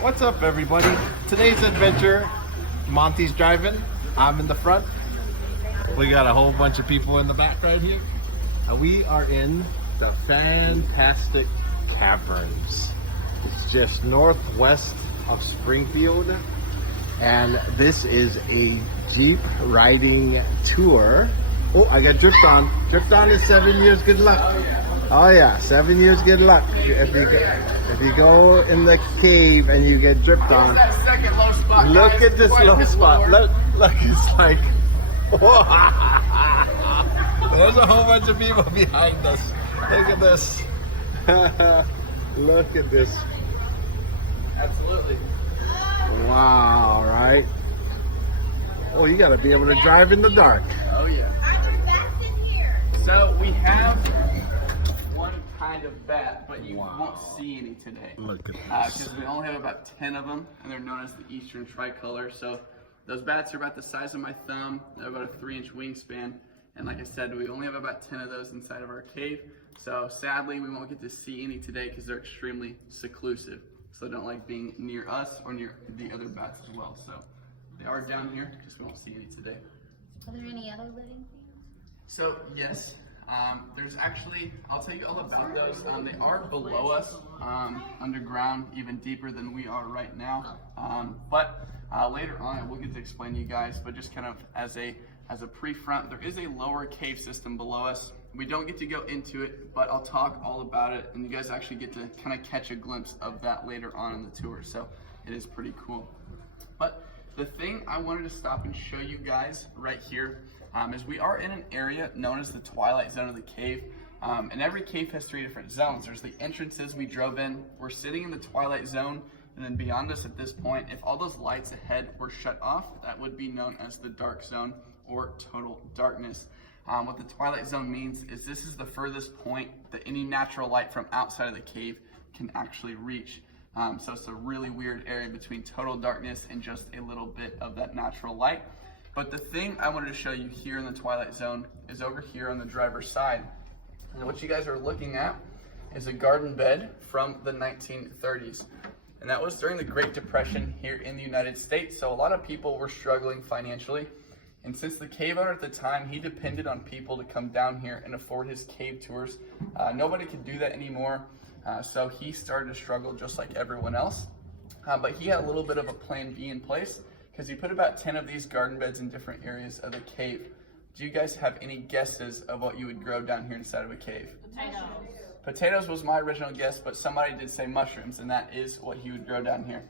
What's up, everybody? Today's adventure, Monty's driving. I'm in the front. We got a whole bunch of people in the back right here. We are in the fantastic Caverns. It's just northwest of Springfield. And this is a Jeep riding tour. Oh, I got dripped on. Dripped on is 7 years good luck. Oh yeah, 7 years good luck. If you go in the cave and you get dripped on, look at this low spot. Look, it's like, there's a whole bunch of people behind us. Look at this. Look at this. Absolutely. Wow, right? Oh, you gotta be able to drive in the dark. Oh yeah. So we have one kind of bat, but you won't see any today. Look at this. Because we only have about 10 of them, and they're known as the Eastern Tricolor. So those bats are about the size of my thumb. They're about a 3-inch wingspan. And like I said, we only have about 10 of those inside of our cave. So sadly, we won't get to see any today because they're extremely seclusive. So they don't like being near us or near the other bats as well. So they are down here, just we won't see any today. Are there any other living things? So yes, there's actually, I'll tell you all about those. They are below us, underground, even deeper than we are right now. But later on, I will get to explain to you guys, but just kind of as a pre-front, there is a lower cave system below us. We don't get to go into it, but I'll talk all about it, and you guys actually get to kind of catch a glimpse of that later on in the tour. So it is pretty cool. But the thing I wanted to stop and show you guys right here is we are in an area known as the twilight zone of the cave. And every cave has 3 different zones. There's the entrances we drove in. We're sitting in the twilight zone, and then beyond us at this point, if all those lights ahead were shut off, that would be known as the dark zone or total darkness. What the twilight zone means is this is the furthest point that any natural light from outside of the cave can actually reach. So it's a really weird area between total darkness and just a little bit of that natural light. But the thing I wanted to show you here in the twilight zone is over here on the driver's side. And what you guys are looking at is a garden bed from the 1930s. And that was during the Great Depression here in the United States. So a lot of people were struggling financially. And since the cave owner at the time, he depended on people to come down here and afford his cave tours. Nobody could do that anymore. So he started to struggle just like everyone else. But he had a little bit of a plan B in place because he put about 10 of these garden beds in different areas of the cave. Do you guys have any guesses of what you would grow down here inside of a cave? Potatoes. Potatoes was my original guess, but somebody did say mushrooms, and that is what he would grow down here.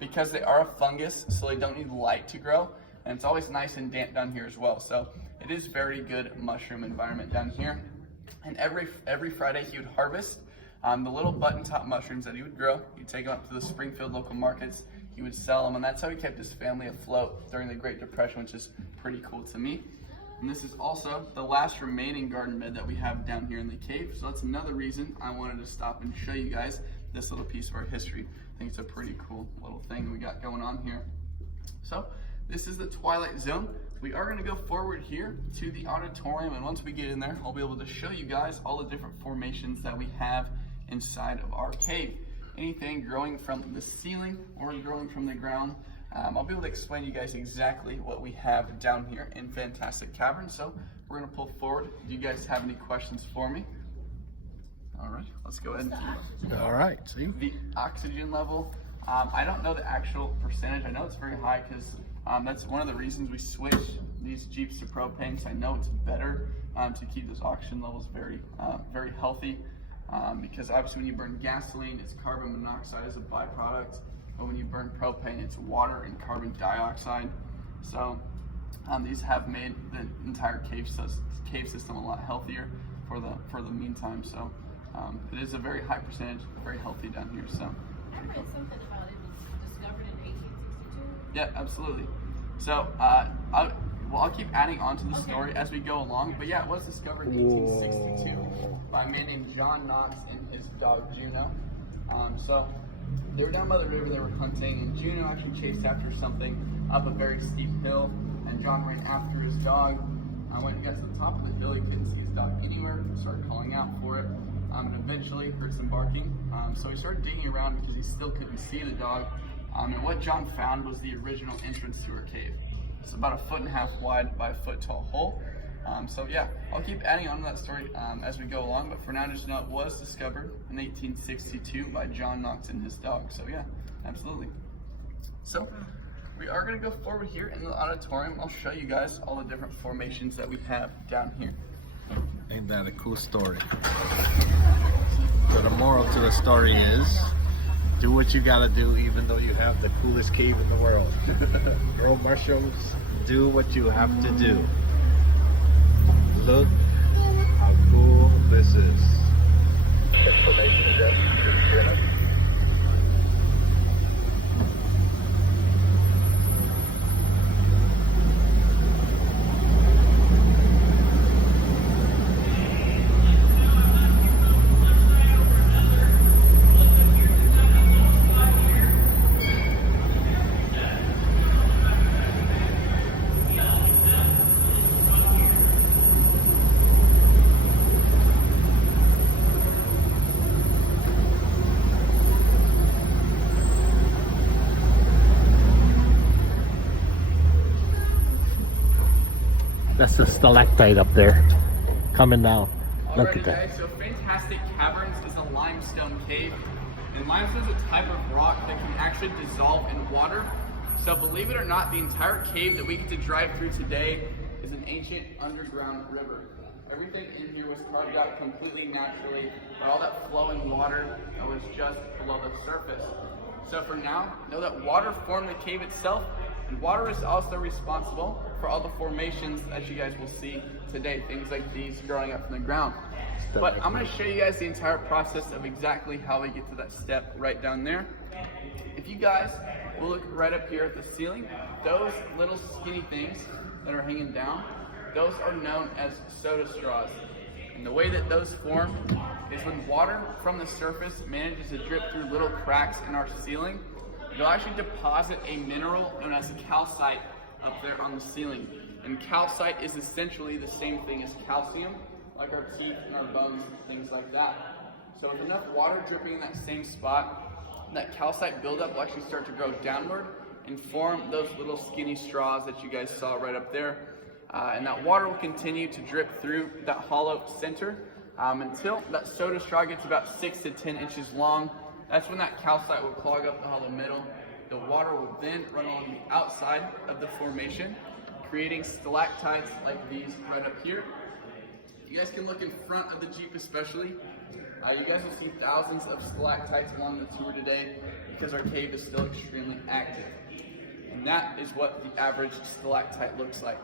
Because they are a fungus, so they don't need light to grow, and it's always nice and damp down here as well. So it is very good mushroom environment down here. And every Friday he would harvest the little button top mushrooms that he would grow. He'd take them up to the Springfield local markets. He would sell them, and that's how he kept his family afloat during the Great Depression, which is pretty cool to me. And this is also the last remaining garden bed that we have down here in the cave. So that's another reason I wanted to stop and show you guys this little piece of our history. I think it's a pretty cool little thing we got going on here. So this is the twilight zone. We are going to go forward here to the auditorium, and once we get in there, I'll be able to show you guys all the different formations that we have inside of our cave. Anything growing from the ceiling or growing from the ground. I'll be able to explain to you guys exactly what we have down here in Fantastic Caverns. So we're going to pull forward. Do you guys have any questions for me? All right, let's go ahead and All right, see? the oxygen level. I don't know the actual percentage. I know it's very high because that's one of the reasons we switched these Jeeps to propane. So I know it's better to keep those oxygen levels very healthy. Because obviously when you burn gasoline, it's carbon monoxide as a byproduct. But when you burn propane, it's water and carbon dioxide. So these have made the entire cave system a lot healthier for the meantime. So it is a very high percentage, very healthy down here. So I read something about it was discovered in 1862. yeah, absolutely. So I'll keep adding on to the story as we go along. But yeah, it was discovered in 1862 by a man named John Knox and his dog Juno. So they were down by the river, they were hunting, and Juno actually chased after something up a very steep hill, and John ran after his dog. When he got to the top of the hill, he couldn't see his dog anywhere, started calling out for it, and eventually heard some barking. So he started digging around because he still couldn't see the dog, And what John found was the original entrance to our cave. It's about 1.5 feet wide by 1 foot tall hole. So yeah, I'll keep adding on to that story as we go along, but for now just know it was discovered in 1862 by John Knox and his dog. So yeah, absolutely. So we are going to go forward here in the auditorium. I'll show you guys all the different formations that we have down here. Ain't that a cool story? So the moral to the story is, do what you gotta do even though you have the coolest cave in the world. Grow mushrooms, do what you have to do. Look how cool this is. That's the stalactite up there, coming down. Look Alrighty at that. guys, so Fantastic Caverns is a limestone cave. And limestone is a type of rock that can actually dissolve in water. So believe it or not, the entire cave that we get to drive through today is an ancient underground river. Everything in here was carved out completely naturally, but all that flowing water that was just below the surface. So for now, know that water formed the cave itself, and water is also responsible for all the formations that you guys will see today, things like these growing up from the ground. But I'm going to show you guys the entire process of exactly how we get to that step right down there. If you guys will look right up here at the ceiling, those little skinny things that are hanging down, those are known as soda straws. And the way that those form is when water from the surface manages to drip through little cracks in our ceiling, it'll actually deposit a mineral known as calcite up there on the ceiling. And calcite is essentially the same thing as calcium, like our teeth and our bones, things like that. So with enough water dripping in that same spot, that calcite buildup will actually start to grow downward and form those little skinny straws that you guys saw right up there. And that water will continue to drip through that hollow center until that soda straw gets about 6 to 10 inches long. That's when that calcite will clog up the hollow middle. The water will then run along the outside of the formation, creating stalactites like these right up here. You guys can look in front of the Jeep especially. You guys will see thousands of stalactites along the tour today because our cave is still extremely active. And that is what the average stalactite looks like.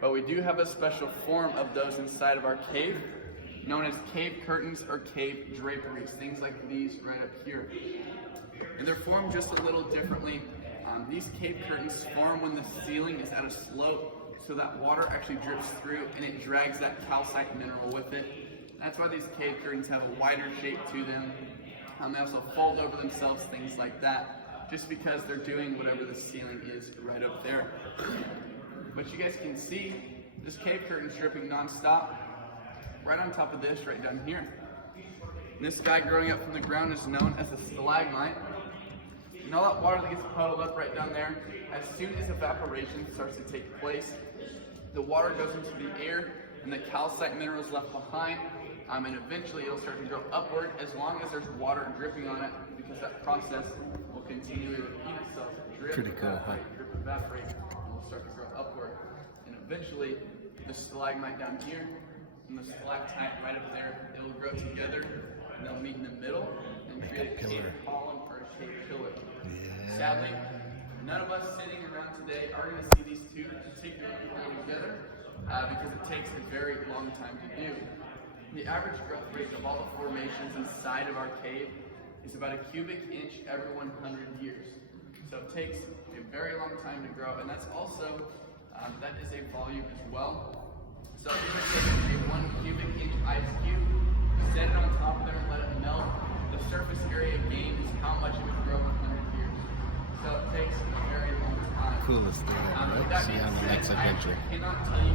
But we do have a special form of those inside of our cave, known as cave curtains or cave draperies, things like these right up here. And they're formed just a little differently. These cave curtains form when the ceiling is at a slope, so that water actually drips through and it drags that calcite mineral with it. That's why these cave curtains have a wider shape to them. They also fold over themselves, things like that, just because they're doing whatever the ceiling is right up there. But you guys can see this cave curtain's dripping non-stop right on top of this right down here. And this guy growing up from the ground is known as a stalagmite. And all that water that gets puddled up right down there, as soon as evaporation starts to take place, the water goes into the air and the calcite mineral is left behind, and eventually it'll start to grow upward as long as there's water dripping on it, because that process will continually repeat itself. Drip, Pretty cool, evaporate, drip, evaporate, and will start to grow upward. And eventually, the stalagmite down here and the stalactite right up there, they will grow together and they'll meet in the middle and create a cave column or a cave pillar. Yeah. Sadly, none of us sitting around today are going to see these two particularly together because it takes a very long time to do. The average growth rate of all the formations inside of our cave is about a cubic inch every 100 years. So it takes a very long time to grow, and that's also, that is a volume as well. So if you were to take a 1 cubic inch ice cube, set it on top of there and let it melt, the surface area gained is how much it would grow in 100 years. So it takes a very long time. Coolest thing ever. With that See being you on the said, next I adventure. cannot tell you